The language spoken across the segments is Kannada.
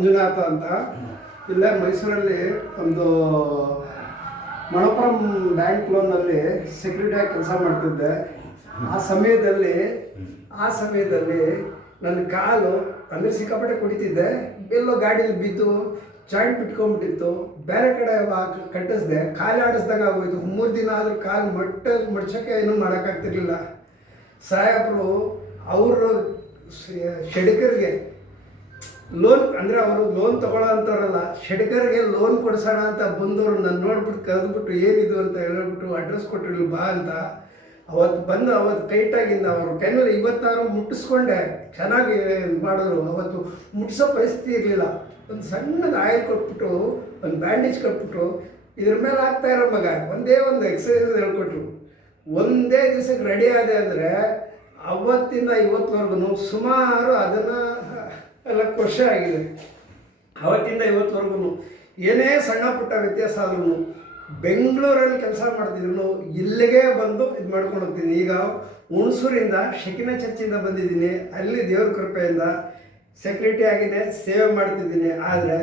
ಮಂಜುನಾಥ ಅಂತ. ಇಲ್ಲೇ ಮೈಸೂರಲ್ಲಿ ಒಂದು ಮಣಪುರಂ ಬ್ಯಾಂಕ್ ಲೋನಲ್ಲಿ ಸೆಕ್ಯೂರಿಟಿಯಾಗಿ ಕೆಲಸ ಮಾಡ್ತಿದ್ದೆ. ಆ ಸಮಯದಲ್ಲಿ ನನ್ನ ಕಾಲು ಅಂದರೆ ಸಿಕ್ಕಾಪಟ್ಟೆ ಕುಡಿತಿದ್ದೆ. ಎಲ್ಲೋ ಗಾಡೀಲಿ ಬಿದ್ದು ಜಾಯಿಂಟ್ ಬಿಟ್ಕೊಂಡ್ಬಿಟ್ಟಿತ್ತು. ಬೇರೆ ಕಡೆ ಕಟ್ಟಿಸ್ದೆ, ಕಾಲು ಆಡಿಸ್ದಾಗ ಆಗೋಯ್ತು. 3 ದಿನ ಆದರೂ ಕಾಲು ಮಡ್ಚೋಕ್ಕೆ ಏನೂ ಮಾಡೋಕ್ಕಾಗ್ತಿರ್ಲಿಲ್ಲ. ಸಾಹೇಬರು ಅವರು ಶೆಡ್ಕರ್ಗೆ ಲೋನ್ ಅಂದರೆ ಅವರು ಲೋನ್ ತೊಗೊಳ್ಳೋ ಅಂತಾರಲ್ಲ, ಶೆಡ್ಕರ್ಗೆ ಲೋನ್ ಕೊಡ್ಸೋಣ ಅಂತ ಬಂದವರು ನನ್ನ ನೋಡ್ಬಿಟ್ಟು ಕರೆದ್ಬಿಟ್ಟು ಏನಿದು ಅಂತ ಹೇಳ್ಬಿಟ್ಟು ಅಡ್ರೆಸ್ ಕೊಟ್ಟಿರಲಿಲ್ಲ ಬಾ ಅಂತ. ಅವತ್ತು ಟೈಟಾಗಿಂದ ಅವರು ಕೈನಲ್ಲಿ ಇವತ್ತಾರು ಮುಟ್ಟಿಸ್ಕೊಂಡೆ, ಚೆನ್ನಾಗಿ ಮಾಡಿದ್ರು. ಅವತ್ತು ಮುಟ್ಟಿಸೋ ಪರಿಸ್ಥಿತಿ ಇರಲಿಲ್ಲ. ಒಂದು ಸಣ್ಣದು ಆಯಿಲ್ ಕೊಟ್ಬಿಟ್ಟು ಒಂದು ಬ್ಯಾಂಡೇಜ್ ಕೊಟ್ಬಿಟ್ಟು ಇದ್ರ ಮೇಲೆ ಆಗ್ತಾ ಇರೋ ಮಗ ಒಂದೇ ಒಂದು ಎಕ್ಸಸೈಸ್ ಹೇಳ್ಕೊಟ್ರು. ಒಂದೇ ದಿವಸಕ್ಕೆ ರೆಡಿ ಆದೆ ಅಂದರೆ ಅವತ್ತಿಂದ ಇವತ್ತುವರೆಗೂ ಸುಮಾರು ಅದನ್ನು 4 ವರ್ಷ ಆಗಿದೆ. ಅವತ್ತಿಂದ ಇವತ್ತುವರೆಗೂ ಏನೇ ಸಣ್ಣ ಪುಟ್ಟ ವ್ಯತ್ಯಾಸ ಆದ್ರೂ ಬೆಂಗಳೂರಲ್ಲಿ ಕೆಲಸ ಮಾಡ್ತಿದ್ರು ಇಲ್ಲಿಗೆ ಬಂದು ಇದು ಮಾಡ್ಕೊಂಡು ಹೋಗ್ತೀನಿ. ಈಗ ಹುಣಸೂರಿಂದ ಶಕಿನ ಚರ್ಚಿಂದ ಬಂದಿದ್ದೀನಿ. ಅಲ್ಲಿ ದೇವ್ರ ಕೃಪೆಯಿಂದ ಸೆಕ್ಯೂರಿಟಿ ಆಗಿನೇ ಸೇವೆ ಮಾಡ್ತಿದ್ದೀನಿ. ಆದರೆ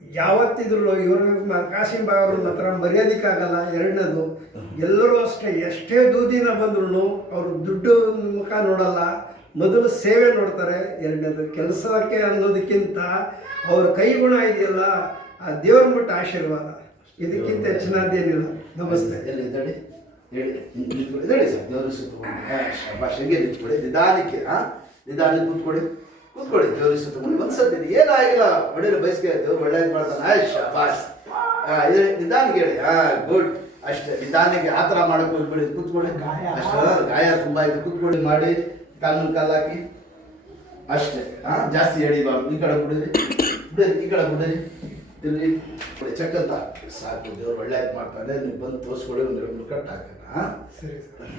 ಯಾವತ್ತಿದ್ರು ಇವ್ರ ಕಾಶಿಂ ಬಾಯ್ ಅವ್ರ ಹತ್ರ ಮರ್ಯಾದಕ್ಕಾಗಲ್ಲ. ಎರಡನೇದು, ಎಲ್ಲರೂ ಅಷ್ಟೇ ಎಷ್ಟೇ ದೂದಿನ ಬಂದ್ರು ಅವರು ದುಡ್ಡು ಮುಖ ನೋಡಲ್ಲ, ಮೊದಲು ಸೇವೆ ನೋಡ್ತಾರೆ. ಎರಡನೇದು, ಕೆಲಸಕ್ಕೆ ಅನ್ನೋದಕ್ಕಿಂತ ಅವ್ರ ಕೈ ಗುಣ ಇದೆಯಲ್ಲ, ಆ ದೇವ್ರ ಮಟ್ಟ ಆಶೀರ್ವಾದ, ಇದಕ್ಕಿಂತ ಹೆಚ್ಚಿನದೇನಿಲ್ಲ. ನಮಸ್ತೆ. ಎಲ್ಲಿ ಹೇಳಿ ಹೇಳಿ ಸರ್, ದೇವ್ರ ಭಾಷೆಗೆ ನಿಂತ್ಕೊಳ್ಳಿ, ನಿಧಾನಕ್ಕೆ ಕೂತ್ಕೊಳ್ಳಿ ದೇವ್ರ ಸುತ್ತಕೊಂಡು ಒಂದ್ಸತಿ ಏನಾಗಿಲ್ಲ, ಹೊಡೆಯಲು ಬಯಸ್ಕೆ ದೇವ್ರು ಒಳ್ಳೇದು ಮಾಡ್ತಾನೆ. ಶಾಬಾಷ್. ನಿಧಾನಕ್ಕೆ ಹೇಳಿ. ಗುಡ್. ಅಷ್ಟೇ ನಿಧಾನಕ್ಕೆ ಆ ಥರ ಮಾಡೋಕೆ ಹೋಗ್ಬಿಡಿ, ಕೂತ್ಕೊಳ್ಳಿ. ಅಷ್ಟು ಗಾಯ ತುಂಬ ಇದೆ, ಕೂತ್ಕೊಳ್ಳಿ. ಮಾಡಿ ಕಾಲು ಹಾಕಿ ಅಷ್ಟೇ. ಜಾಸ್ತಿ ಎಳಿಬಾರ್ದು. ಈ ಕಡೆ ಬಿಡಿರಿ, ಈ ಕಡೆ ಬಿಡಿರಿ, ತಿರ್ಗಿ ಚಕ್ಕಂತ ಸಾಕು. ದೇವ್ರು ಒಳ್ಳೇದು ಮಾಡ್ತಾನೆ. ನೀವು ಬಂದು ತೋರಿಸ್ಕೊಳ್ಳಿ, ಒಂದು 2 ಕಟ್ ಹಾಕೋಣ. ಸರಿ ಸರ್.